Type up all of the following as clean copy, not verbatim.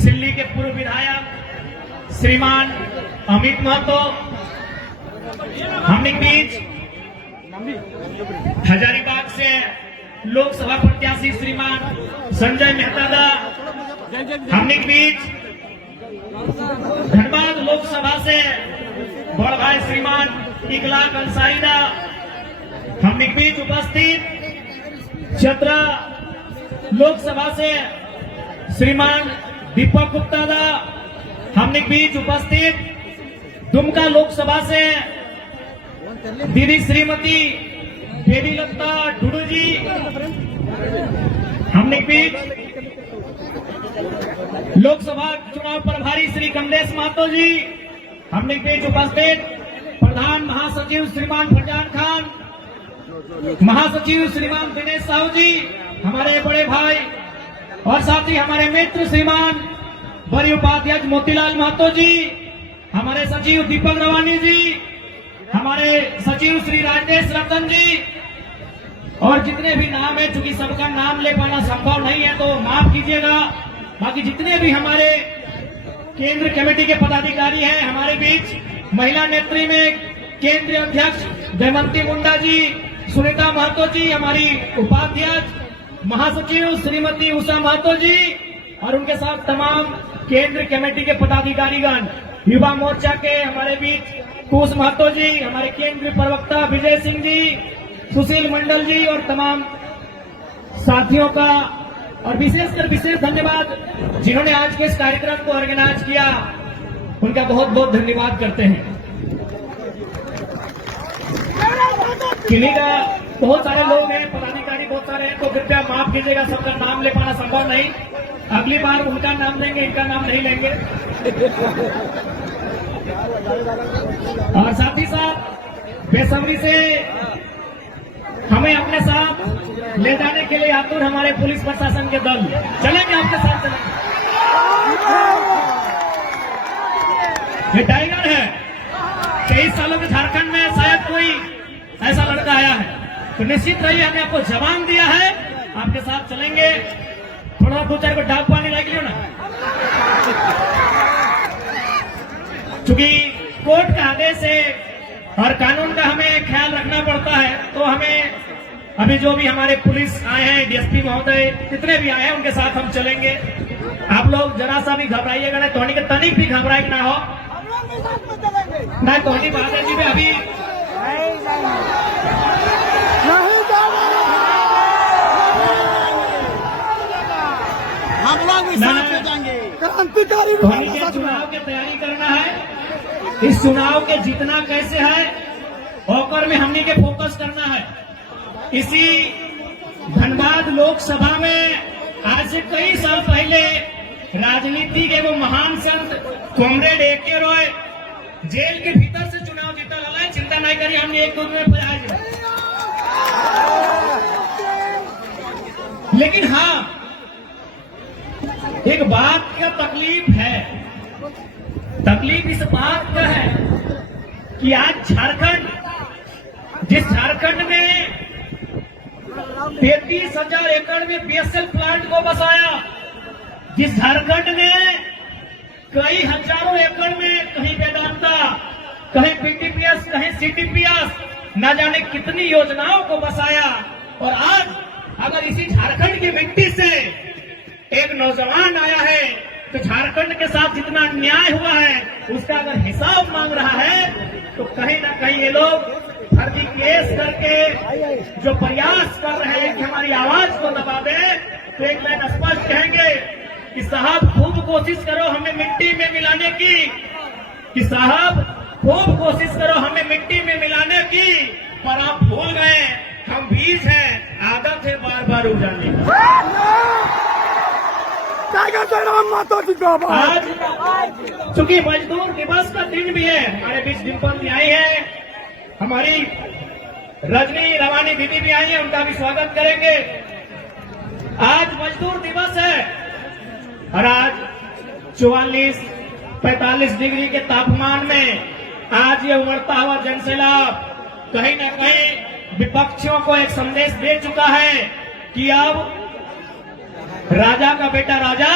सिल्ली के पूर्व विधायक श्रीमान अमित महतो, हमने बीच हजारीबाग से लोकसभा प्रत्याशी श्रीमान संजय मेहता, हमने बीच धनबाद लोकसभा से बड़ भाई श्रीमान इकलाक अंसारी, हमने बीच उपस्थित चतरा लोकसभा से श्रीमान दीपक गुप्ता, हमने बीच उपस्थित दुमका लोकसभा से दीदी श्रीमती देवी लता डुडू जी, हमने बीच लोकसभा चुनाव प्रभारी श्री कमलेश महतो जी, हमने बीच उपस्थित प्रधान महासचिव श्रीमान फरजान खान, महासचिव श्रीमान दिनेश साहू जी, हमारे बड़े भाई और साथ ही हमारे मित्र श्रीमान वरीय उपाध्यक्ष मोतीलाल महतो जी, हमारे सचिव दीपक रवानी जी, हमारे सचिव श्री राजेश रतन जी, और जितने भी नाम है, चूंकि सबका नाम ले पाना संभव नहीं है तो माफ कीजिएगा। बाकी जितने भी हमारे केंद्र कमेटी के पदाधिकारी हैं, हमारे बीच महिला नेत्री में केंद्रीय अध्यक्ष जयवंती मुंडा जी, सुनीता महतो जी, हमारी उपाध्यक्ष महासचिव श्रीमती उषा महतो जी, और उनके साथ तमाम केंद्र कमेटी के पदाधिकारीगण, युवा मोर्चा के हमारे बीच कुश महतो जी, हमारे केंद्रीय प्रवक्ता विजय सिंह जी, सुशील मंडल जी, और तमाम साथियों का और विशेषकर विशेष धन्यवाद जिन्होंने आज के इस कार्यक्रम को ऑर्गेनाइज किया, उनका बहुत बहुत धन्यवाद करते हैं। किन्हीं का बहुत सारे लोग हैं, पदाधिकारी बहुत सारे हैं, तो कृपया माफ कीजिएगा, सबका नाम ले पाना संभव नहीं। अगली बार उनका नाम लेंगे, इनका नाम नहीं लेंगे। और साथ ही साथ बेसब्री से हमें अपने साथ ले जाने के लिए आतुर हमारे पुलिस प्रशासन के दल चलेंगे, आपके साथ चलेंगे। ये टाइगर है। 23 सालों के झारखंड में शायद कोई ऐसा लड़का आया है, तो निश्चित रहिए, हमने आपको जवाब दिया है, आपके साथ चलेंगे। थोड़ा 2-4 को डाक पानी लग लियो ना, चूंकि कोर्ट का आदेश है और कानून का हमें ख्याल रखना पड़ता है, तो हमें अभी जो भी हमारे पुलिस आए हैं, डीएसपी महोदय, जितने भी आए हैं, उनके साथ हम चलेंगे। आप लोग जरा सा भी घबराइएगा नहीं, तोहनी के तनिक भी घबराए ना हो ना, तोहनी बहादुर जी में अभी हम लोग भी साथ में जाएंगे। क्रांतिकारी चुनाव की तैयारी करना है, इस चुनाव के जीतना कैसे है, होकर में हमने के फोकस करना है। इसी धनबाद लोकसभा में आज से कई साल पहले राजनीति के वो महान संत कॉमरेड ए.के. रॉय जेल के भीतर से चुनाव जीता है। चिंता नहीं करिए, हमने 1-2 दिन में आज। लेकिन हाँ, एक बात का तकलीफ है, तकलीफ इस बात का है कि आज झारखंड, जिस झारखंड में 33,000 एकड़ में बीएसएल प्लांट को बसाया, जिस झारखंड ने कई हजारों एकड़ में कहीं वेदांता, कहीं पीटीपीएस, कहीं सीटीपीएस, न जाने कितनी योजनाओं को बसाया, और आज अगर इसी झारखंड की मिट्टी से एक नौजवान आया है तो झारखंड के साथ जितना अन्याय हुआ है उसका अगर हिसाब मांग रहा है, तो कहीं ना कहीं ये लोग फर्जी केस करके जो प्रयास कर रहे हैं कि हमारी आवाज को दबा दे, तो एक लाइन स्पष्ट कहेंगे कि साहब खूब कोशिश करो हमें मिट्टी में मिलाने की, कि साहब खूब कोशिश करो हमें मिट्टी में मिलाने की, पर आप भूल गए हम बीज हैं, आदत है बार बार उजाने की। आज चूंकि मजदूर दिवस का दिन भी है, हमारे बीच डिम्पल भी आई है, हमारी रजनी रवानी दीदी भी आई है, उनका भी स्वागत करेंगे। आज मजदूर दिवस है और आज 44-45 डिग्री के तापमान में आज ये उमड़ता हुआ जनसैलाब कहीं न कहीं विपक्षियों को एक संदेश दे चुका है कि अब राजा का बेटा राजा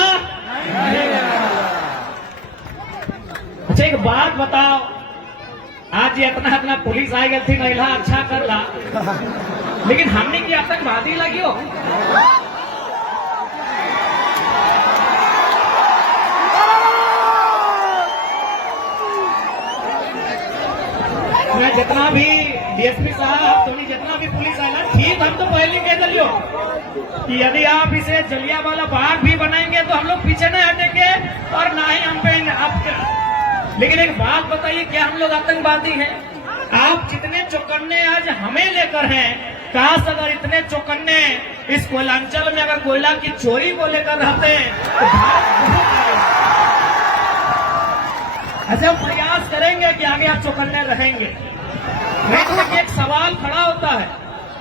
अच्छा एक बात बताओ, आज ये इतना पुलिस आई गई थी महिला अच्छा कर ला, लेकिन हमने की आतंकवादी लगी हो। मैं जितना भी डीएसपी साहब तो जितना भी पुलिस आया ठीक, हम तो पहले कह दियो कि यदि आप इसे जलियांवाला बाग भी बनाएंगे तो हम लोग पीछे नहीं हटेंगे और ना ही हम पे आपके। लेकिन एक बात बताइए, क्या हम लोग आतंकवादी हैं? आप जितने चौकन्ने आज हमें लेकर हैं, काश अगर इतने चौकन्ने इस कोयलांचल में अगर कोयला की चोरी को लेकर रहते तो अच्छा हम प्रयास करेंगे कि आगे आप चौकन्ने रहेंगे। नहीं तो एक सवाल खड़ा होता है,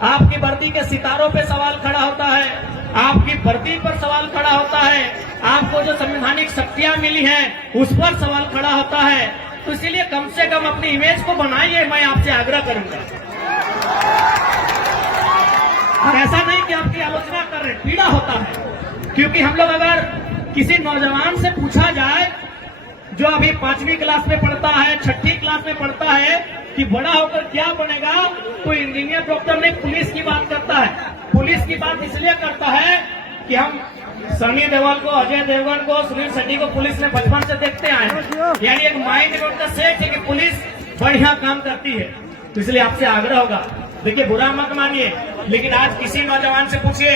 आपकी वर्दी के सितारों पे सवाल खड़ा होता है, आपकी वर्दी पर सवाल खड़ा होता है, आपको जो संवैधानिक शक्तियां मिली हैं उस पर सवाल खड़ा होता है। तो इसीलिए कम से कम अपनी इमेज को बनाइए, मैं आपसे आग्रह करूंगा। और ऐसा नहीं कि आपकी आलोचना कर रहे, पीड़ा होता है, क्योंकि हम लोग अगर किसी नौजवान से पूछा जाए जो अभी 5वीं क्लास में पढ़ता है, 6ठी क्लास में पढ़ता है कि बड़ा होकर क्या बनेगा, तो इंजीनियर डॉक्टर नहीं पुलिस की बात करता है। पुलिस की बात इसलिए करता है कि हम सनी देओल को, अजय देवगन को, सुनील शेट्टी को पुलिस में बचपन से देखते आए हैं, यानी एक माइंड में उनका सेट है कि पुलिस बढ़िया काम करती है। तो इसलिए आपसे आग्रह होगा, देखिए बुरा मत मानिए, लेकिन आज किसी नौजवान से पूछिए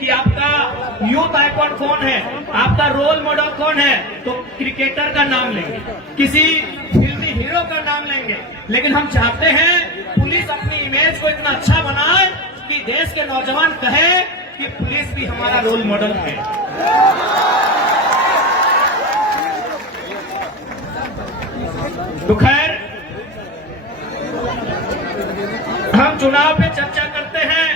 कि आपका यूथ आइकॉन कौन है, आपका रोल मॉडल कौन है, तो क्रिकेटर का नाम लेंगे, किसी फिल्मी हीरो का नाम लेंगे। लेकिन हम चाहते हैं पुलिस अपनी इमेज को इतना अच्छा बनाए कि देश के नौजवान कहे कि पुलिस भी हमारा रोल मॉडल है। तो खैर, हम चुनाव पे चर्चा करते हैं,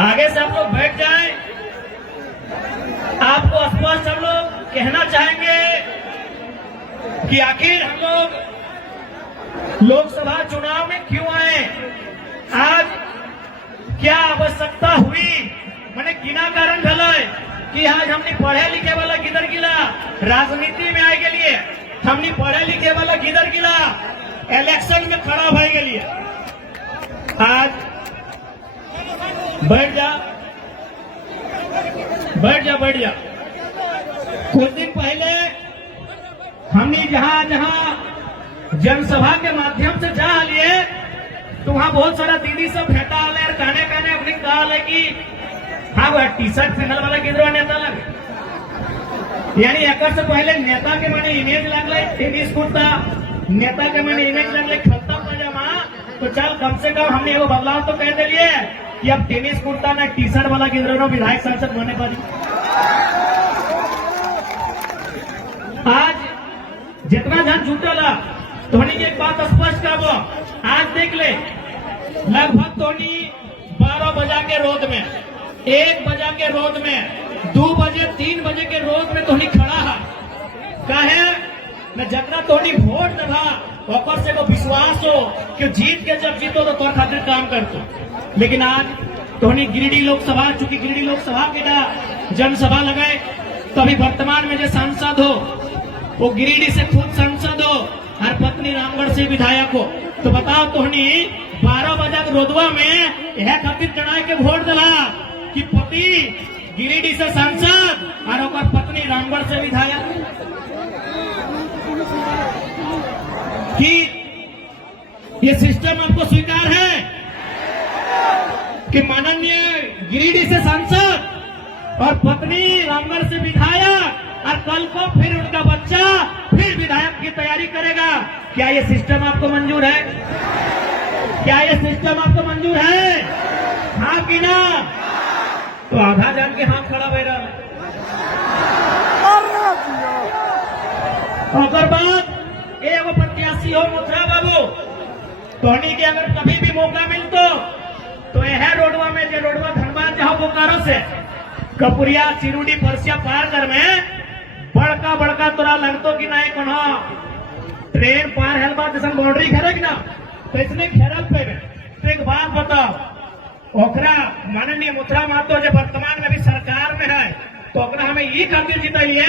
आगे से हम लोग बैठ जाएं। आपको स्पष्ट हम लोग कहना चाहेंगे कि आखिर हम लोग लोकसभा चुनाव में क्यों आए, आज क्या आवश्यकता हुई, मैंने किना कारण भला कि आज हमने पढ़े लिखे वाला किधर गिला, राजनीति में आए के लिए हमने पढ़े लिखे वाला किधर गिला, इलेक्शन में खड़ा भय के लिए। आज बैठ जा, बैठ जा, बैठ जा। कुछ दिन पहले हमने जहां जहां जनसभा के माध्यम से जा लिए तो वहां बहुत सारा दीदी सब भेटा आले और कहने कहने अपनी कहा कि हाँ वह टी शर्ट पहनल वाला किधर नेता लगे, यानी एक से पहले नेता के मैंने इमेज लगल टेनिस कुर्ता, नेता के मैंने इमेज लगल खत्ता पैजामा, तो चल कम से कम हमने वो बदलाव तो कह दिए कि अब टेनिस कुर्ता ना टी शर्ट वाला किधर विधायक सांसद बने पारी। आज जितना जन जुटला धोनी की एक बात स्पष्ट कर दो, आज देख ले लगभग धोनी 12 बजा के रोड में, 1 बजा के रोड में, 2 बजे 3 बजे के रोड में धोनी खड़ा है, कहे न जकरा धोनी वोट दला ओकर से को विश्वास हो कि जीत के जब जीतो तो तोर खातिर काम करतो। लेकिन आज धोनी गिरिडीह लोकसभा, चूंकि गिरिडीह लोकसभा के जनसभा लगाए, तो अभी वर्तमान में जो सांसद हो वो गिरिडीह से खुद सांसद हो और पत्नी रामगढ़ से विधायक हो। तो बताओ धोनी 12 बजे रोडवा में यह खातिर चढ़ाए के वोट दिला कि पति गिरिडीह से सांसद और ओकर पत्नी रामगढ़ से विधायक। कि ये सिस्टम आपको स्वीकार है कि माननीय गिरिडीह से सांसद और पत्नी रामगढ़ से विधायक और कल को फिर उनका बच्चा फिर विधायक की तैयारी करेगा, क्या ये सिस्टम आपको मंजूर है? क्या ये सिस्टम आपको मंजूर है? हाँ कि ना? तो आधा जान के हाथ खड़ा हो रहा है। और बाद एगो प्रत्याशी हो मुखरा बाबू, धोनी के अगर कभी भी मौका मिलतो तो यह रोडवा में, जो रोडवा धनबाद जहां बोकारो से कपुरिया चिरुडी परसिया पार कर में बड़का बड़का तोरा लगतो कि ना कोना ट्रेन पार हेल बाद जैसे बाउंड्री घेरे ना, तो इसने घेरल पे में। तो एक बात बताओ, ओकरा माननीय मुखरा महतो जो वर्तमान में भी सरकार में है, तो ओकरा हमें ये खातिर जिताइए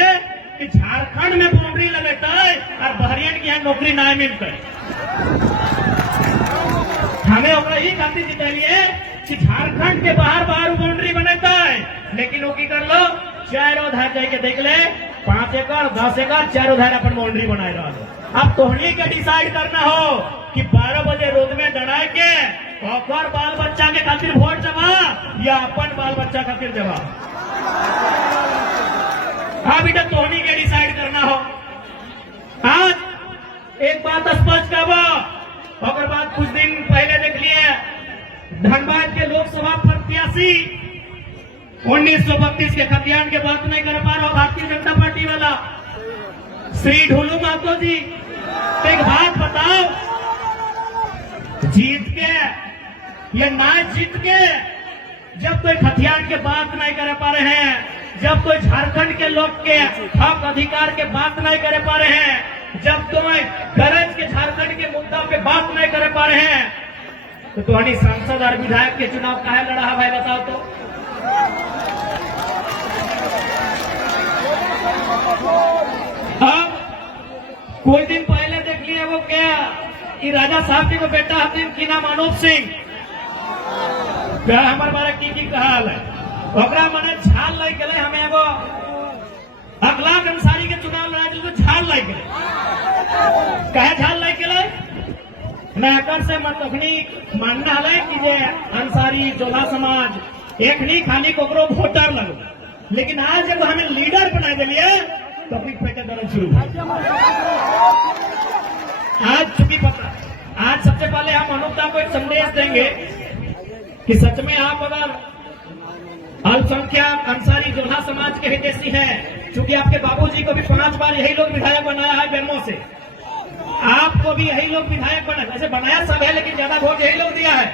कि झारखंड में बाउंड्री लगेता है और बहरियन की यहाँ नौकरी ना मिलता है। हमें ओकरा ही खातिर जितलिए कि झारखंड के बाहर बाहर बाउंड्री बनेता है, लेकिन वो की कर लो चारों धार जाके देख ले 5 एकड़ 10 एकड़ चारों धार अपन बाउंड्री बनाए रहा। अब तोहनी के डिसाइड करना हो कि 12 बजे रोड में दौड़ा के और बाल बच्चा के खातिर वोट जमा या अपन बाल बच्चा खातिर जमा। हाँ बेटा तोहनी के डिसाइड करना हो। आज एक बात स्पष्ट करबो, अगर बात कुछ दिन पहले देख लिए धनबाद के लोकसभा प्रत्याशी 1932 के खतियान के बात नहीं कर पा रहा भारतीय जनता पार्टी वाला श्री ढोलू महतो जी, एक बात बताओ, जीत के या ना जीत के जब कोई खतियान के बात नहीं कर पा रहे हैं, जब कोई झारखंड के लोग के हक अधिकार के बात नहीं कर पा रहे हैं, जब कोई गरज के झारखंड के मुद्दा पे बात नहीं कर पा रहे हैं, तो तुम्हारी सांसद और विधायक के चुनाव काहे लड़ा है भाई बताओ तो। अब कुछ दिन पहले देख लिए वो क्या कि राजा साहब के बेटा हथिन की नाम अनूप सिंह, क्या हमारे बारे की कहाल है ओकरा मने झाल लाई गए। हमें एगो अखलाक अंसारी के चुनाव लड़ा तो झाल लाई गए, कहे झाल लाई गए मैं अकर से मतनी मानना है कि जे अंसारी जोला समाज एक नहीं खाली कोकरो वोटर लगो, लेकिन आज जब हमें लीडर बना दिलिए तो फिर पेटे दर्द शुरू। आज चूंकि पता आज सबसे पहले हम अनुपता को एक संदेश देंगे कि सच में आप अगर अल्पसंख्यक अंसारी जोला समाज के हितैषी हैं, चूंकि आपके बाबूजी को भी 5 बार यही लोग विधायक बनाया है जन्मों से, आपको भी यही लोग विधायक बना, वैसे बनाया सब है लेकिन ज्यादा वोट यही लोग दिया है।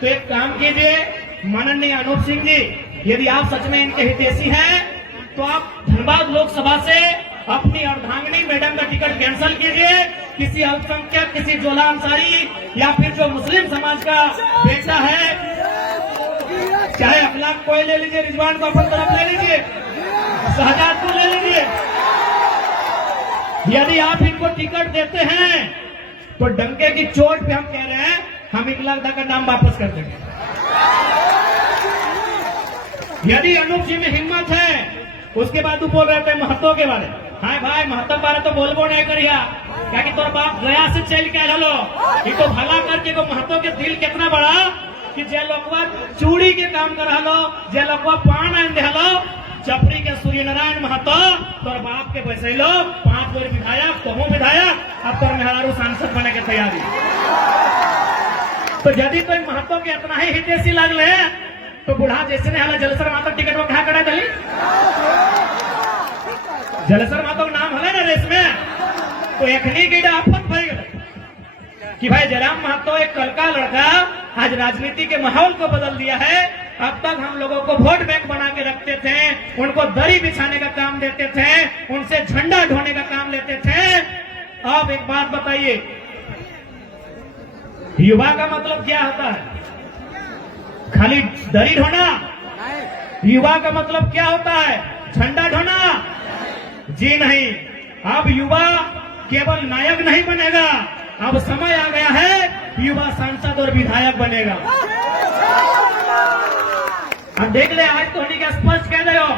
तो एक काम कीजिए माननीय अनूप सिंह जी, यदि आप सच में इनके हितैषी हैं तो आप धनबाद लोकसभा से अपनी अर्धांगिनी मैडम का टिकट कैंसिल कीजिए, किसी अल्पसंख्यक किसी जोला अंसारी या फिर जो मुस्लिम समाज का बेटा है, चाहे अखलाक कोई ले लीजिए, रिजवान को अपन तरफ ले लीजिए, शहजाद को ले लीजिए, यदि आप इनको टिकट देते हैं तो डंके की चोट पे हम कह रहे हैं हम इकलाकदा का नाम वापस कर देंगे। यदि अनूप जी में हिम्मत है, उसके बाद तू बोल रहे थे महतो के बारे में, हाँ भाई महतो बारे तो बोलबो नहीं करिया, क्या कि तोर बाप गया से चल के हलो, ये तो भला करके को महतो के दिल कितना बड़ा कि जे लोगवा चूड़ी के काम कर हलो, जे लोगवा पान आन दे हलो, चपड़ी के सूर्य नारायण महतो तोर बाप के पैसे लो 5 बार विधायक, तुम विधायक, अब तोर मेहरारू सांसद बने के तैयारी। तो यदि कोई महतो के इतना ही हितैषी लगले तो बुढ़ा जैसे ने हाला जलसर माता टिकट वो कहा करा दली, जलसर माता नाम हले ना रेस में, तो एकनी की आफत भई कि भाई जयराम महतो एक कल का लड़का आज राजनीति के माहौल को बदल दिया है। अब तक हम लोगों को वोट बैंक बना के रखते थे, उनको दरी बिछाने का काम देते थे, उनसे झंडा ढोने का काम लेते थे। अब एक बात बताइए, युवा का मतलब क्या होता है? खाली दरी ढोना? युवा का मतलब क्या होता है? झंडा ढोना? जी नहीं। अब युवा केवल नायक नहीं बनेगा, अब समय आ गया है युवा सांसद और विधायक बनेगा। अब देख ले, आज तो क्या स्पष्ट कह रहे हो।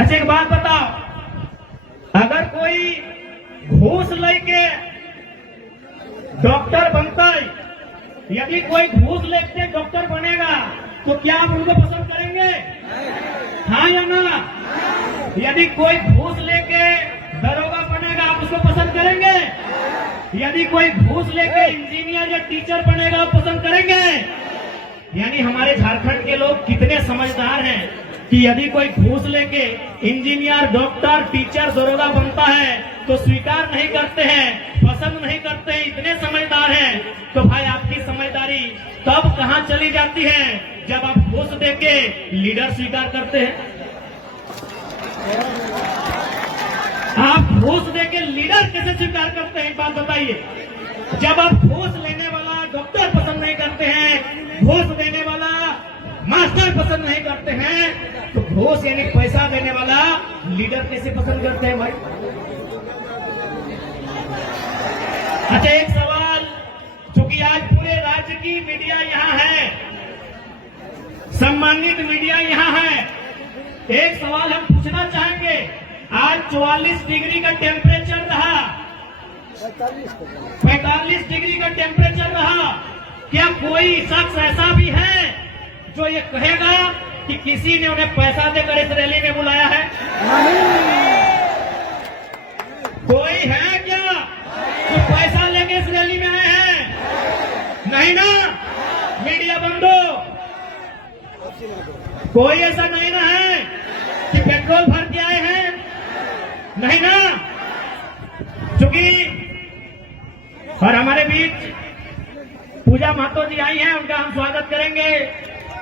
अच्छा एक बात बताओ, अगर कोई घूस लेके डॉक्टर बनता है, यदि कोई घूस लेके डॉक्टर बनेगा तो क्या आप उनको पसंद करेंगे? हाँ या ना? यदि कोई घूस लेके दरोगा बनेगा आप उसको पसंद करेंगे? यदि कोई घूस लेके इंजीनियर या टीचर बनेगा आप पसंद करेंगे? यानी हमारे झारखंड के लोग कितने समझदार हैं कि यदि कोई घूस लेके इंजीनियर, डॉक्टर, टीचर, दरोगा बनता है तो स्वीकार नहीं करते हैं, पसंद नहीं करते हैं, इतने समझदार हैं। तो भाई आपकी समझदारी तब कहां चली जाती है जब आप घूस देके लीडर स्वीकार करते हैं। आप घूस देके लीडर कैसे स्वीकार करते हैं, एक बात बताइए। जब आप घूस लेने वाला डॉक्टर पसंद नहीं करते हैं, घूस देने वाला मास्टर पसंद नहीं करते हैं, तो ठोस यानी पैसा देने वाला लीडर कैसे पसंद करते हैं भाई? अच्छा, एक सवाल, चूंकि आज पूरे राज्य की मीडिया यहाँ है, सम्मानित मीडिया यहाँ है, एक सवाल हम पूछना चाहेंगे। आज 44 डिग्री का टेम्परेचर रहा, 45 डिग्री का टेम्परेचर रहा। क्या कोई शख्स ऐसा भी है जो ये कहेगा कि किसी ने उन्हें पैसा देकर इस रैली में बुलाया है? कोई है क्या जो पैसा लेके इस रैली में आए हैं? नहीं ना? मीडिया बंदो, कोई ऐसा नहीं ना है कि पेट्रोल भर के आए हैं? नहीं ना? चूंकि और हमारे बीच पूजा महतो जी आई हैं, उनका हम स्वागत करेंगे।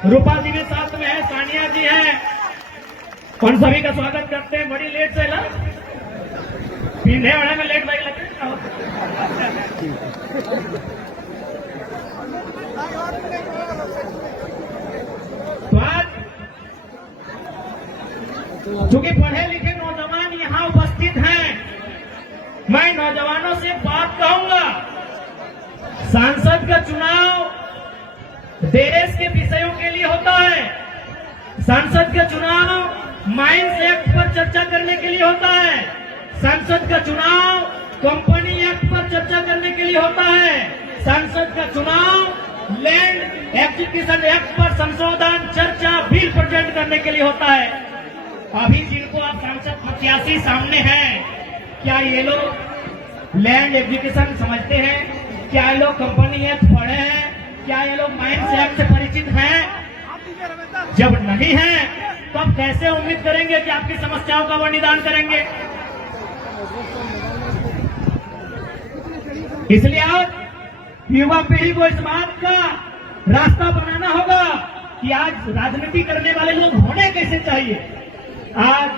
रूपा जी भी साथ में है, सानिया जी हैं, उन सभी का स्वागत करते हैं। बड़ी लेट से ला पीने वाले में लेट भाई लगते। तो आज चूंकि पढ़े लिखे नौजवान यहाँ उपस्थित हैं, मैं नौजवानों से बात कहूंगा। सांसद का चुनाव देश के विषयों के लिए होता है। सांसद का चुनाव माइंस एक्ट पर चर्चा करने के लिए होता है। सांसद का चुनाव कंपनी एक्ट पर चर्चा करने के लिए होता है। सांसद का चुनाव लैंड एक्विजिशन एक्ट पर संशोधन, चर्चा, बिल प्रेजेंट करने के लिए होता है। अभी जिनको आप सांसद प्रत्याशी सामने हैं, क्या ये लोग लैंड एक्विजिशन समझते हैं? क्या ये लोग कंपनी एक्ट पढ़े हैं? क्या ये लोग माइंस एक्ट से परिचित हैं? जब नहीं है तो आप कैसे उम्मीद करेंगे कि आपकी समस्याओं का वो निदान करेंगे? इसलिए आज युवा पीढ़ी को इस बात का रास्ता बनाना होगा कि आज राजनीति करने वाले लोग होने कैसे चाहिए। आज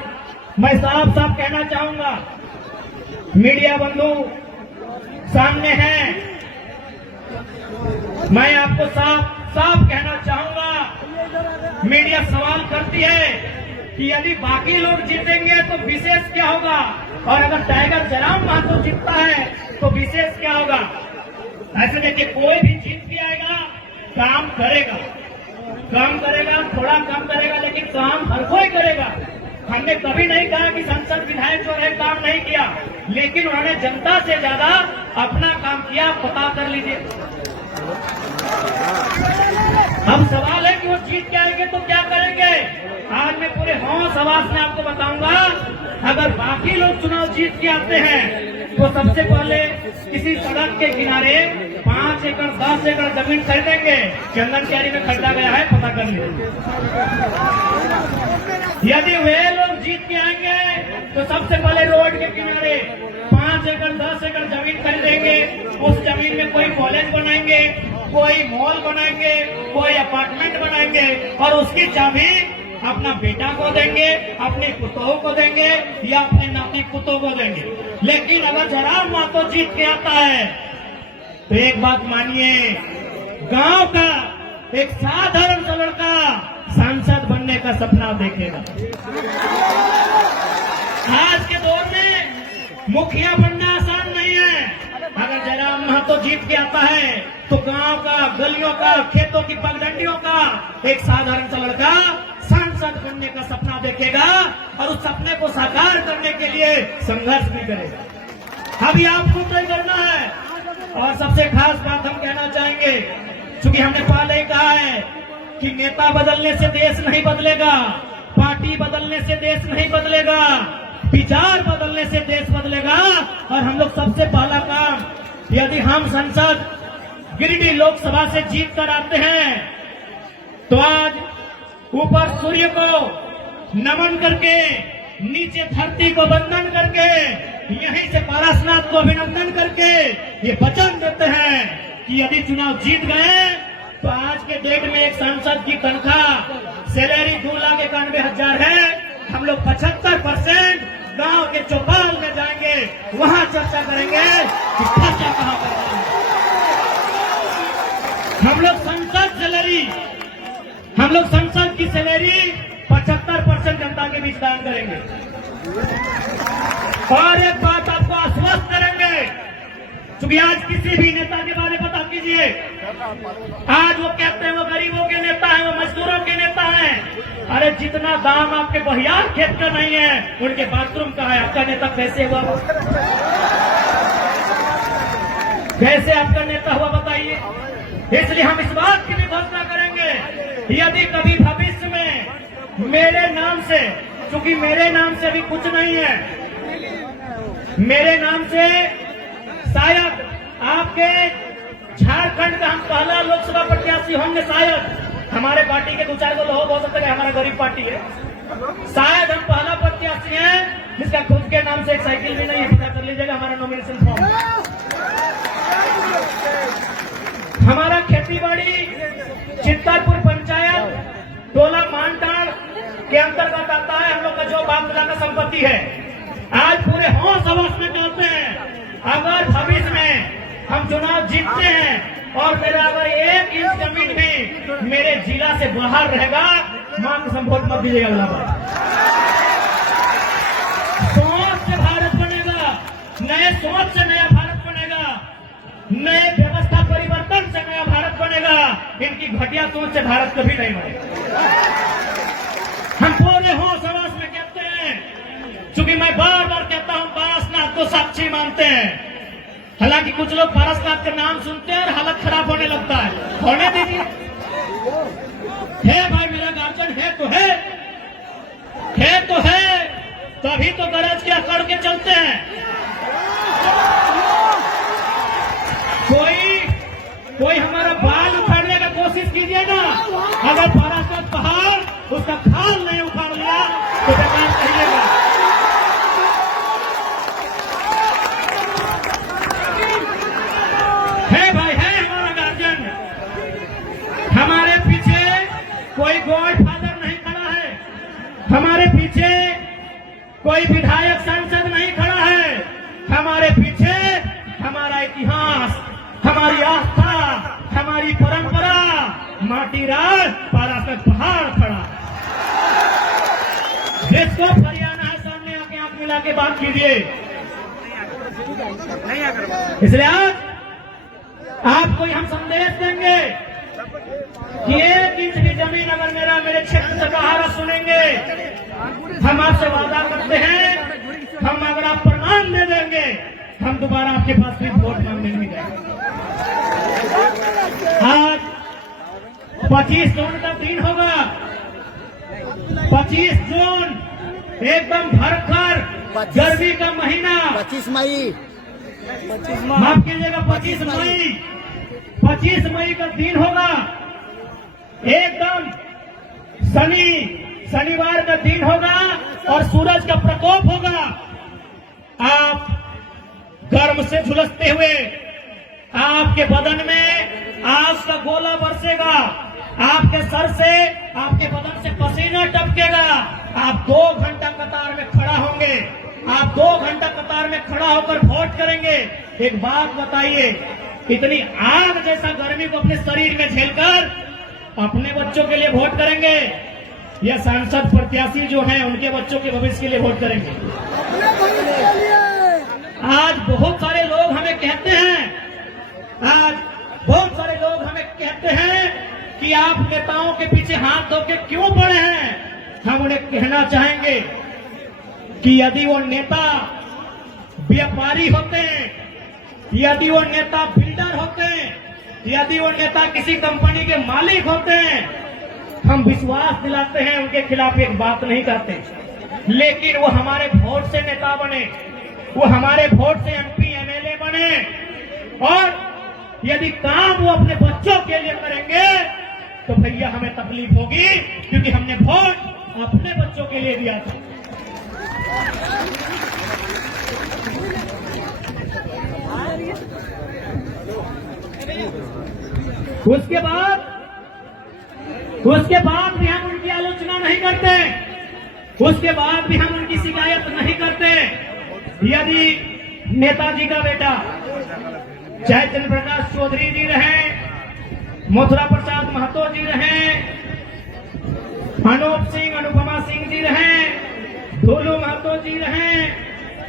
मैं साफ साफ कहना चाहूंगा, मीडिया बंधु सामने हैं, मैं आपको साफ साफ कहना चाहूंगा। मीडिया सवाल करती है कि यदि बाकी लोग जीतेंगे तो विशेष क्या होगा, और अगर टाइगर जयराम महतो जीतता है तो विशेष क्या होगा? ऐसे देखिए, कोई भी जीत के आएगा, काम करेगा, थोड़ा कम करेगा, लेकिन काम हर कोई करेगा। हमने कभी नहीं कहा कि संसद विधायक जो है काम नहीं किया, लेकिन उन्होंने जनता से ज्यादा अपना काम किया। पता कर लीजिए। अब सवाल है कि वो जीत के आएंगे तो क्या करेंगे? आज मैं पूरे होश आवाज में आपको बताऊंगा, अगर बाकी लोग चुनाव जीत के आते हैं तो सबसे पहले किसी सड़क के किनारे 5 एकड़ 10 एकड़ जमीन खरीदेंगे। चंदन क्यारी में खरीदा गया है, पता कर लीजिए। यदि वे लोग जीत के आएंगे तो सबसे पहले रोड के किनारे 5 एकड़ 10 एकड़ जमीन खरीदेंगे। उस जमीन में कोई कॉलेज बनाएंगे, कोई मॉल बनाएंगे, कोई अपार्टमेंट बनाएंगे, और उसकी चाबी अपना बेटा को देंगे, अपने पुतों को देंगे, या अपने नाती पुतों को देंगे। लेकिन अगर जयराम महतो जीत के आता है तो एक बात मानिए, गांव का एक साधारण सा लड़का सांसद बनने का सपना देखेगा। आज के दौर में मुखिया बनना आसान नहीं है। अगर जयराम महतो जीत के आता है तो गांव का, गलियों का, खेतों की पगडंडियों का एक साधारण सा लड़का सांसद बनने का सपना देखेगा, और उस सपने को साकार करने के लिए संघर्ष भी करेगा। अभी आपको तय करना है। और सबसे खास बात हम कहना चाहेंगे, क्योंकि हमने पहले ही कहा है कि नेता बदलने से देश नहीं बदलेगा, पार्टी बदलने से देश नहीं बदलेगा, विचार बदलने से देश बदलेगा। और हम लोग सबसे पहला काम, यदि हम संसद गिरिडीह लोकसभा से जीत कर आते हैं तो आज ऊपर सूर्य को नमन करके, नीचे धरती को वंदन करके, यहीं से पारसनाथ को अभिनंदन करके ये वचन देते हैं कि यदि चुनाव जीत गए तो आज के डेट में एक सांसद की तनख्वाह सैलरी 2,91,000 है। हम लोग 75% गांव के चौपाल में जाएंगे, वहां चर्चा करेंगे कि खर्चा कहां पर है। हम लोग संसद की सैलरी 75% बीज दान करेंगे। और एक बात आपको आश्वस्त करेंगे, क्योंकि आज किसी भी नेता के बारे में पता कीजिए, आज वो कहते हैं वो गरीबों के नेता हैं, वो मजदूरों के नेता हैं। अरे जितना दाम आपके बहियार खेत का नहीं है, उनके बाथरूम का है। आपका नेता कैसे हुआ? कैसे आपका नेता हुआ बताइए? इसलिए हम इस बात की भी घोषणा करेंगे, यदि कभी भविष्य में मेरे नाम से, क्योंकि मेरे नाम से भी कुछ नहीं है, मेरे नाम से शायद आपके झारखंड का हम पहला लोकसभा प्रत्याशी होंगे। शायद हमारे पार्टी के 2-4 को लोग हो सकते हैं, हमारा गरीब पार्टी है, शायद हम पहला प्रत्याशी हैं जिसका खुद के नाम से एक साइकिल भी नहीं है। पता कर लीजिएगा हमारा नॉमिनेशन फॉर्म। हमारा खेती बाड़ी चित्तरपुर पंचायत टोला मानटाड़ के अंतर्गत आता है। हम लोग का जो बाप दादा का संपत्ति है, आज पूरे होश हवस में कहते हैं, अगर भविष्य में हम चुनाव जीतते हैं और मेरा अगर 1 इंच जमीन भी मेरे जिला से बाहर रहेगा, मां को संभोग मत दीजिएगा। अगला बार सोच से भारत बनेगा, नए सोच से नया भारत बनेगा, नए व्यवस्था परिवर्तन से नया भारत बनेगा। इनकी घटिया सोच से भारत कभी नहीं बनेगा। हम पूरे होश हवस में कहते हैं, क्योंकि मैं बार बार कहता हूं पारसनाथ को साक्षी मानते हैं। हालांकि कुछ लोग पारसनाथ का नाम सुनते हैं और हालत खराब होने लगता है। होने दीजिए, है भाई मेरा गार्जियन है तो है, तभी तो गरज क्या करके चलते हैं। कोई हमारा बाल उखाड़ने का कोशिश कीजिए ना, अगर पारसनाथ पहाड़ उसका खाल नहीं उखाड़ लिया तो बेकार कहिएगा। है भाई, है हमारा गार्जियन। हमारे पीछे कोई गॉड फादर नहीं खड़ा है, हमारे पीछे कोई विधायक सांसद नहीं खड़ा है, हमारे पीछे हमारा इतिहास, हमारी आस्था, हमारी परंपरा, माटी राज पारसनाथ पहाड़ खड़ा। जिसको हरियाणा है सामने आके आंख मिला के बात कीजिए। इसलिए आज आपको हम संदेश देंगे कि 1 इंच की जमीन अगर मेरे क्षेत्र से बाहर सुनेंगे, हम आपसे वादा करते हैं, हम अगर आप प्रमाण दे देंगे, हम दोबारा आपके पास भी वोट मांगने नहीं जाएंगे। आज 25 जून का दिन होगा, 25 जून एकदम भरकर गर्मी का महीना, 25 मई, माफ कीजिएगा 25 मई का दिन होगा, एकदम शनिवार का दिन होगा और सूरज का प्रकोप होगा। आप गर्म से झुलसते हुए आपके बदन में आग का गोला बरसेगा, आपके सर से, आपके बदन से पसीना टपकेगा। आप 2 घंटा कतार में खड़ा होंगे, आप 2 घंटा कतार में खड़ा होकर वोट करेंगे। एक बात बताइए, इतनी आग जैसा गर्मी को अपने शरीर में झेलकर अपने बच्चों के लिए वोट करेंगे या सांसद प्रत्याशी जो हैं उनके बच्चों के भविष्य के लिए वोट करेंगे? आज बहुत सारे लोग हमें कहते हैं कि आप नेताओं के पीछे हाथ धो के क्यों पड़े हैं। हम उन्हें कहना चाहेंगे कि यदि वो नेता व्यापारी होते, यदि वो नेता बिल्डर होते, यदि वो नेता किसी कंपनी के मालिक होते, हम विश्वास दिलाते हैं, उनके खिलाफ एक बात नहीं करते। लेकिन वो हमारे वोट से नेता बने, वो हमारे वोट से एमपी एमएलए बने, और यदि काम वो अपने बच्चों के लिए करेंगे तो भैया हमें तकलीफ होगी, क्योंकि हमने वोट अपने बच्चों के लिए दिया था। उसके बाद भी हम उनकी आलोचना नहीं करते, उसके बाद भी हम उनकी शिकायत नहीं करते। यदि नेताजी का बेटा चाहे चंद्र प्रकाश चौधरी जी रहे, मथुरा प्रसाद महतो जी रहे, अनूप सिंह अनुपमा सिंह जी रहे, धोलू महतो जी रहे,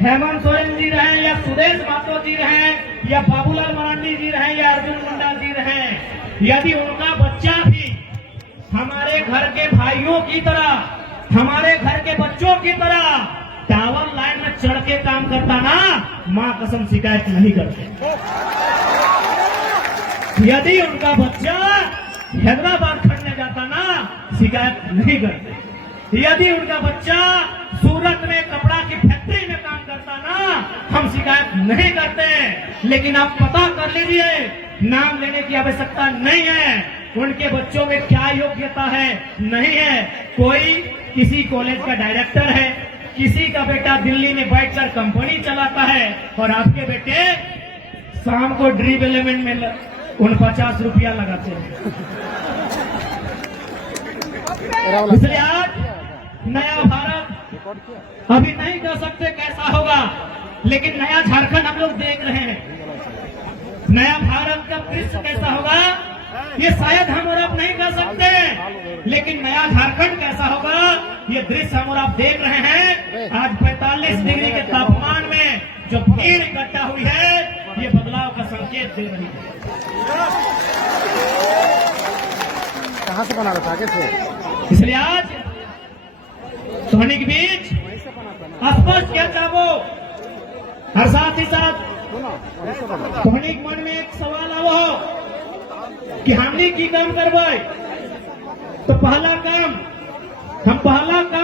हेमंत सोरेन जी रहे, या सुदेश महतो जी रहे, या बाबूलाल मरांडी जी रहे, या अर्जुन मुंडा जी रहे, यदि उनका बच्चा भी हमारे घर के भाइयों की तरह, हमारे घर के बच्चों की तरह टावर लाइन में चढ़ के काम करता ना, मां कसम शिकायत नहीं करते। यदि उनका बच्चा हैदराबाद खड़ने जाता ना, शिकायत नहीं करते। यदि उनका बच्चा सूरत में कपड़ा की फैक्ट्री में काम करता ना, हम शिकायत नहीं करते। लेकिन आप पता कर लीजिए, नाम लेने की आवश्यकता नहीं है, उनके बच्चों में क्या योग्यता है, नहीं है। कोई किसी कॉलेज का डायरेक्टर है, किसी का बेटा दिल्ली में बैठकर कंपनी चलाता है, और आपके बेटे शाम को ड्रीम एलिमेंट में 49 रुपया लगाते हैं। इसलिए आज नया भारत अभी नहीं कह सकते कैसा होगा, लेकिन नया झारखंड हम लोग देख रहे हैं। नया भारत का दृश्य कैसा होगा ये शायद हम और आप नहीं कह सकते, लेकिन नया झारखंड कैसा होगा ये दृश्य हम और आप देख रहे हैं। आज 45 डिग्री के तापमान में जो भीड़ इकट्ठा हुई है, ये बदलाव का संकेत दे रही है। कहाँ से बना रहा था, आगे से? इसलिए आज ध्वनि के बीच स्पष्ट क्या चाहो, और साथ ही साथ ध्वनि के मन में एक सवाल आवो कि हमने की काम करवाए, तो पहला काम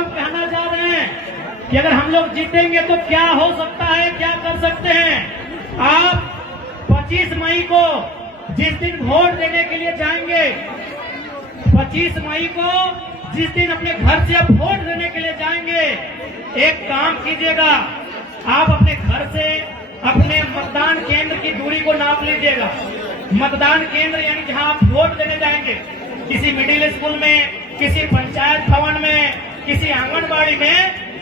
कहना जा रहे हैं कि अगर हम लोग जीतेंगे तो क्या हो सकता है, क्या कर सकते हैं। आप 25 मई को जिस दिन वोट देने के लिए जाएंगे, 25 मई को जिस दिन अपने घर से आप वोट देने के लिए जाएंगे, एक काम कीजिएगा, आप अपने घर से अपने मतदान केंद्र की दूरी को नाप लीजिएगा। मतदान केंद्र यानी जहां आप वोट देने जाएंगे, किसी मिडिल स्कूल में, किसी पंचायत भवन में, किसी आंगनबाड़ी में,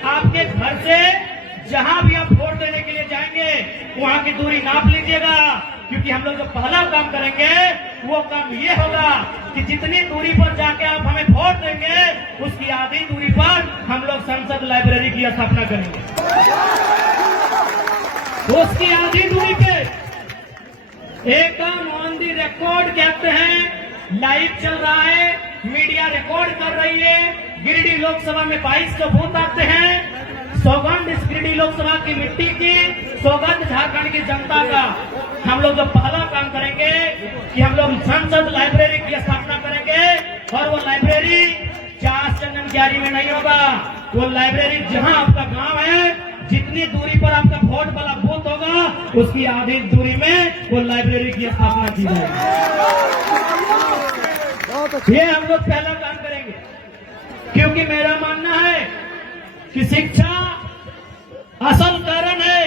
आपके घर से जहां भी आप वोट देने के लिए जाएंगे वहां की दूरी नाप लीजिएगा। क्योंकि हम लोग जो पहला काम करेंगे वो काम ये होगा कि जितनी दूरी पर जाके आप हमें वोट देंगे, उसकी आधी दूरी पर हम लोग संसद लाइब्रेरी की स्थापना करेंगे। उसकी आधी दूरी पे एक काम ऑन दी रिकॉर्ड कहते हैं, लाइव चल रहा है, मीडिया रिकॉर्ड कर रही है। गिरिडीह लोकसभा में 2200 बूथ आते हैं। सौगंध इस गिरिडीह लोकसभा की मिट्टी की, सौगंध झारखंड की जनता का। हम लोग जो पहला काम करेंगे कि हम लोग संसद लाइब्रेरी की स्थापना करेंगे, और वो लाइब्रेरी चार चंदन क्यारी में नहीं होगा। वो लाइब्रेरी जहां आपका गांव है, जितनी दूरी पर आपका वोट वाला बूथ होगा, उसकी आधी दूरी में वो लाइब्रेरी की स्थापना की जाएगी। ये हम लोग पहला काम करेंगे, क्योंकि मेरा मानना है कि शिक्षा असल कारण है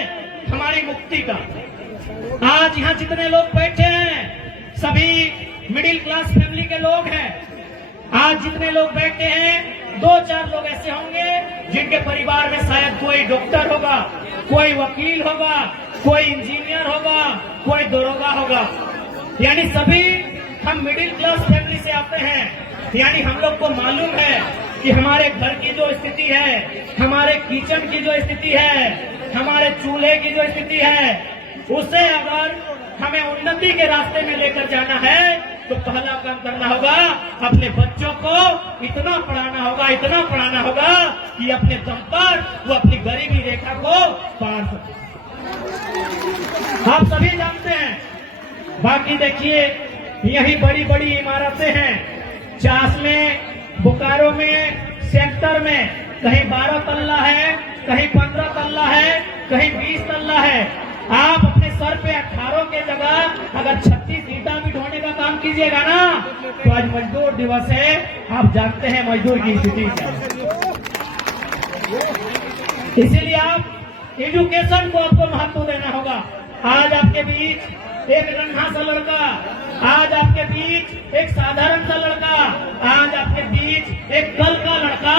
हमारी मुक्ति का। आज यहाँ जितने लोग बैठे हैं सभी मिडिल क्लास फैमिली के लोग हैं। आज जितने लोग बैठे हैं, 2-4 लोग ऐसे होंगे जिनके परिवार में शायद कोई डॉक्टर होगा, कोई वकील होगा, कोई इंजीनियर होगा, कोई दरोगा होगा। यानी सभी हम मिडिल क्लास फैमिली से आते हैं। यानी हम लोग को मालूम है कि हमारे घर की जो स्थिति है, हमारे किचन की जो स्थिति है, हमारे चूल्हे की जो स्थिति है, उसे अगर हमें उन्नति के रास्ते में लेकर जाना है तो पहला काम करना होगा, अपने बच्चों को इतना पढ़ाना होगा कि अपने दम पर वो अपनी गरीबी रेखा को पार सके। आप सभी जानते हैं। बाकी देखिए, यही बड़ी बड़ी इमारतें हैं, चास में, बोकारो में, सेक्टर में, कहीं 12 तल्ला है, कहीं 15 तल्ला है, कहीं 20 तल्ला है। आप अपने सर पे 18 के जगह अगर 36 ईंटा भी ढोने का काम कीजिएगा ना, तो आज मजदूर दिवस है। आप जानते हैं मजदूर की स्थिति क्या है। इसीलिए आप एजुकेशन को आपको महत्व देना होगा। आज आपके बीच एक नन्हा सा लड़का, आज आपके बीच एक साधारण सा लड़का, आज आपके बीच एक कल का लड़का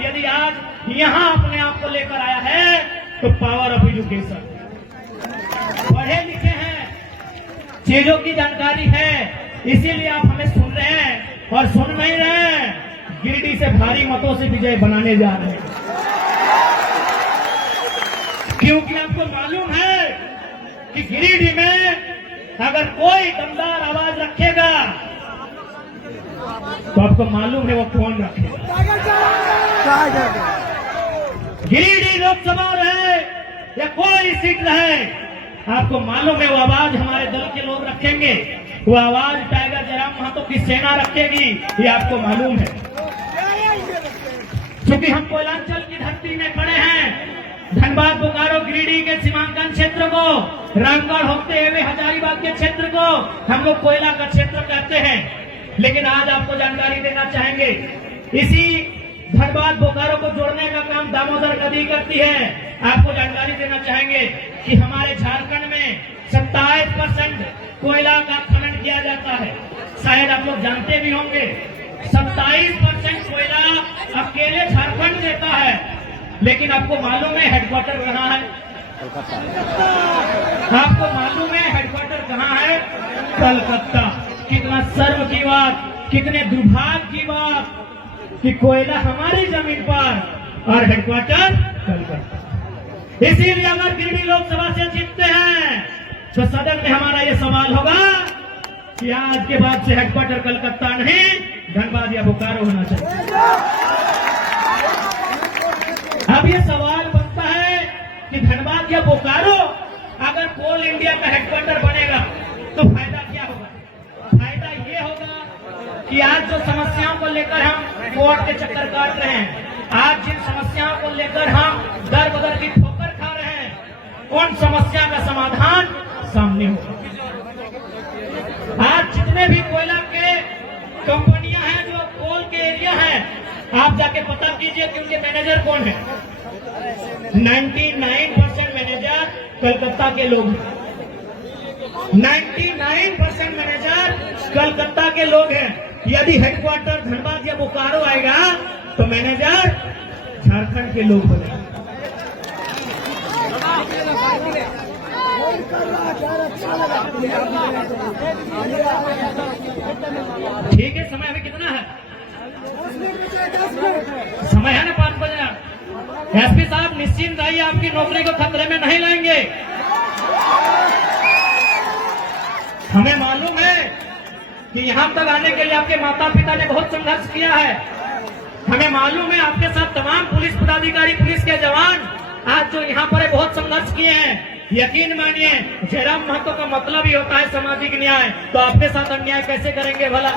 यदि आज यहाँ अपने आप को लेकर आया है तो पावर ऑफ एजुकेशन। पढ़े लिखे हैं, चीजों की जानकारी है, इसीलिए आप हमें सुन रहे हैं और सुन नहीं रहे हैं। गिरिडीह से भारी मतों से विजय बनाने जा रहे हैं। क्योंकि आपको मालूम है कि गिरिडीह में अगर कोई दमदार आवाज रखेगा तो आपको मालूम है वो कौन रखेगा। गिरिडीह लोकसभा रहे या कोई सीट रहे, आपको मालूम है वो आवाज हमारे दल के लोग रखेंगे, वो आवाज टाइगर जयराम महतो की सेना रखेगी, ये आपको मालूम है। क्योंकि हम कोयलांचल की धरती में खड़े हैं, धनबाद बोकारो गिरिडीह के सीमांकन क्षेत्र को, रामगढ़ होते हुए हजारीबाग के क्षेत्र को हम लोग कोयला का क्षेत्र कहते हैं। लेकिन आज आपको जानकारी देना चाहेंगे, इसी धनबाद बोकारो को जोड़ने का काम दामोदर नदी करती है। आपको जानकारी देना चाहेंगे कि हमारे झारखंड में 27% कोयला का खनन किया जाता है। शायद आप लोग जानते भी होंगे 27% कोयला अकेले झारखंड देता है। लेकिन आपको मालूम है हेडक्वार्टर कहाँ है? आपको मालूम है हेडक्वार्टर कहाँ है? कलकत्ता। कितना शर्म की बात, कितने दुर्भाग्य की बात कि कोयला हमारी जमीन पर और हेडक्वार्टर कलकत्ता। इसीलिए अगर गिरिडीह लोकसभा से जीतते हैं तो सदन में हमारा ये सवाल होगा कि आज के बाद से हेडक्वार्टर कलकत्ता नहीं, धनबाद या बोकारो होना चाहिए। अब ये सवाल बनता है कि धनबाद या बोकारो अगर कोल इंडिया का हेडक्वार्टर बनेगा तो फायदा क्या होगा? फायदा ये होगा कि आज जो समस्याओं को लेकर हम कोर्ट के चक्कर काट रहे हैं, आज जिन समस्याओं को लेकर हम दर बदर की ठोकर खा रहे हैं, उन समस्या का समाधान सामने होगा। आज जितने भी कोयला के कंपनियां हैं जो कोल के एरिया हैं, आप जाके पता कीजिए कि उनके मैनेजर कौन है। 99% मैनेजर कलकत्ता के लोग हैं। 99% मैनेजर कलकत्ता के लोग हैं। यदि हेडक्वार्टर धनबाद या बोकारो आएगा तो मैनेजर झारखंड के लोग बनेंगे। ठीक है, समय अभी कितना है? समय है ना 5 बजे। एसपी साहब निश्चिंत रहिए, आपकी नौकरी को खतरे में नहीं लाएंगे। हमें मालूम है कि यहाँ तक आने के लिए आपके माता पिता ने बहुत संघर्ष किया है। हमें मालूम है आपके साथ तमाम पुलिस पदाधिकारी, पुलिस के जवान आज जो यहाँ पर बहुत संघर्ष किए हैं। यकीन मानिए, जयराम महतो का मतलब ही होता है सामाजिक न्याय, तो आपके साथ अन्याय कैसे करेंगे भला?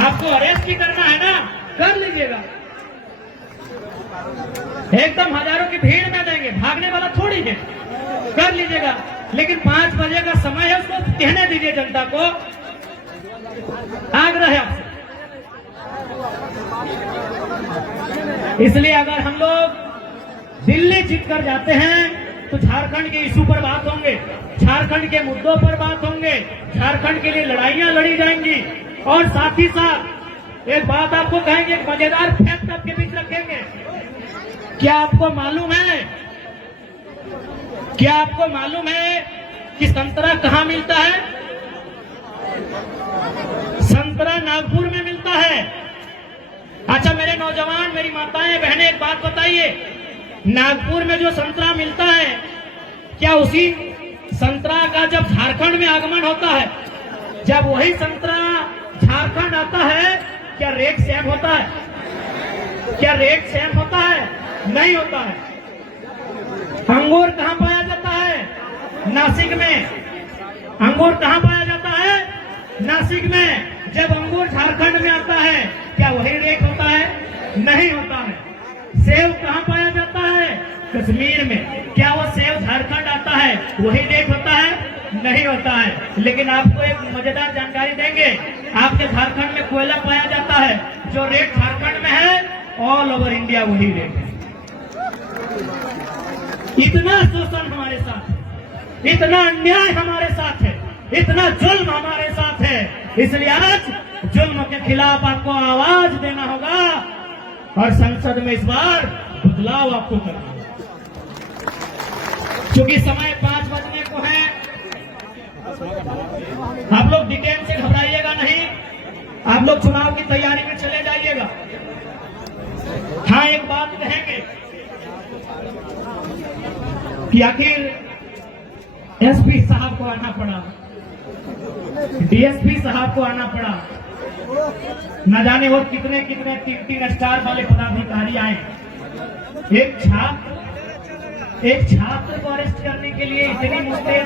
आपको अरेस्ट ही करना है ना, कर लीजिएगा। एकदम हजारों की भीड़ में देंगे, भागने वाला थोड़ी है, कर लीजिएगा। लेकिन 5 बजे का समय है, उसको कहने दीजिए जनता को। आग्रह है आपसे। इसलिए अगर हम लोग दिल्ली जीत कर जाते हैं तो झारखंड के इशू पर बात होंगे, झारखंड के मुद्दों पर बात होंगे, झारखंड के लिए लड़ाइयां लड़ी जाएंगी। और साथ ही साथ एक बात आपको कहेंगे, एक मजेदार फैक्ट आपके बीच रखेंगे। क्या आपको मालूम है, क्या आपको मालूम है कि संतरा कहाँ मिलता है? संतरा नागपुर में मिलता है। अच्छा मेरे नौजवान, मेरी माताएं बहनें, एक बात बताइए, नागपुर में जो संतरा मिलता है, क्या उसी संतरा का जब झारखंड में आगमन होता है, जब वही संतरा झारखंड आता है, क्या रेट सेम होता है? क्या रेट सेम होता है? नहीं होता है। अंगूर कहाँ पाया जाता है? नासिक में। अंगूर कहाँ पाया जाता है? नासिक में। जब अंगूर झारखंड में आता है, क्या वही रेट होता है? नहीं होता है। सेब कहाँ पाया जाता है? कश्मीर में। क्या वो सेब झारखंड आता है, वही रेट होता है? नहीं होता है। लेकिन आपको एक मजेदार जानकारी देंगे, आपके झारखंड में कोयला पाया जाता है, जो रेट झारखंड में है ऑल ओवर इंडिया वही रेट है। इतना शोषण हमारे साथ है, इतना अन्याय हमारे साथ है, इतना जुल्म हमारे साथ है। इसलिए आज जुल्म के खिलाफ आपको आवाज देना होगा और संसद में इस बार बदलाव आपको करना होगा। क्योंकि समय 5 बजने को है, आप लोग डिटेल से घबराइएगा नहीं, आप लोग चुनाव की तैयारी में चले जाइएगा। हाँ एक बात कहेंगे, कि आखिर एसपी साहब को आना पड़ा, डीएसपी साहब को आना पड़ा, न जाने और कितने कितने 3 स्टार वाले पदाधिकारी आए। एक छात्र को अरेस्ट करने के लिए इतनी मुश्किल